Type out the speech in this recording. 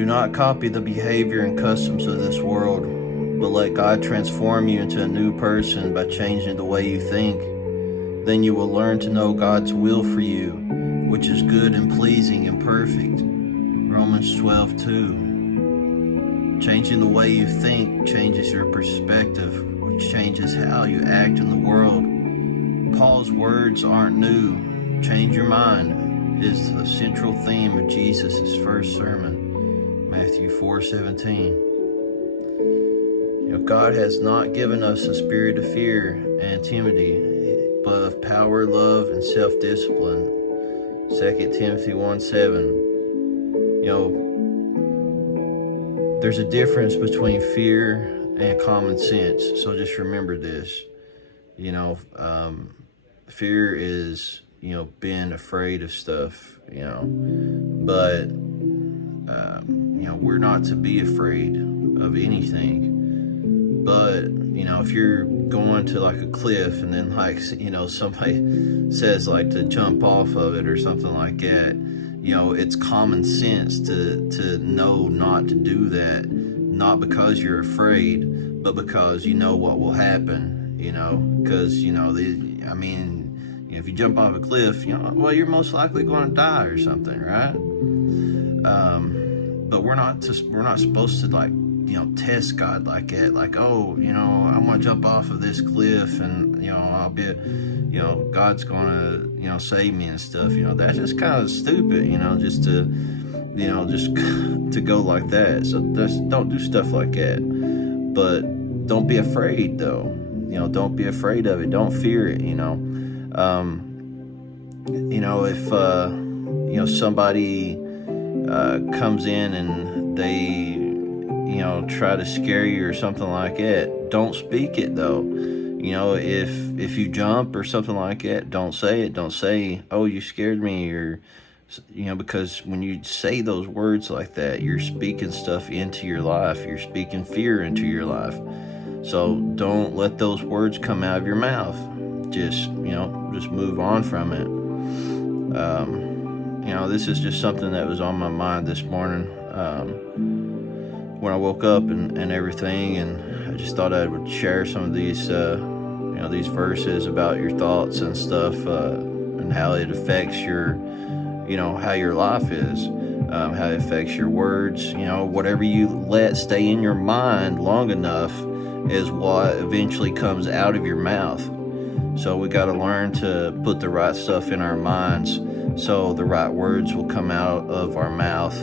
Do not copy the behavior and customs of this world, but let God transform you into a new person by changing the way you think. Then you will learn to know God's will for you, which is good and pleasing and perfect. Romans 12:2. Changing the way you think changes your perspective, which changes how you act in the world. Paul's words aren't new. Change your mind is the central theme of Jesus' first sermon, Matthew 4:17. God has not given us a spirit of fear and timidity, but of power, love, and self-discipline. 2 Timothy 1:7. There's a difference between fear and common sense. So just remember this. Fear is, being afraid of stuff, but, we're not to be afraid of anything. But, if you're going to like a cliff and then somebody says to jump off of it or something like that, it's common sense to know not to do that, not because you're afraid, but because you know what will happen, because, if you jump off a cliff, you're most likely going to die or something, right? But we're not supposed to test God like that, I'm gonna jump off of this cliff and I'll be, God's gonna save me and stuff. That's just kind of stupid, just to go like that. So don't do stuff like that. But don't be afraid though. Don't be afraid of it. Don't fear it. If somebody comes in and they try to scare you or something like that, don't speak it though. If you jump or something like that, don't say it. Don't say, oh, you scared me, or because when you say those words like that, you're speaking stuff into your life. You're speaking fear into your life. So don't let those words come out of your mouth. Just move on from it. This is just something that was on my mind this morning when I woke up and everything, and I just thought I would share some of these these verses about your thoughts and stuff, and how it affects your how your life is, how it affects your words. Whatever you let stay in your mind long enough is what eventually comes out of your mouth. So we got to learn to put the right stuff in our minds so the right words will come out of our mouth.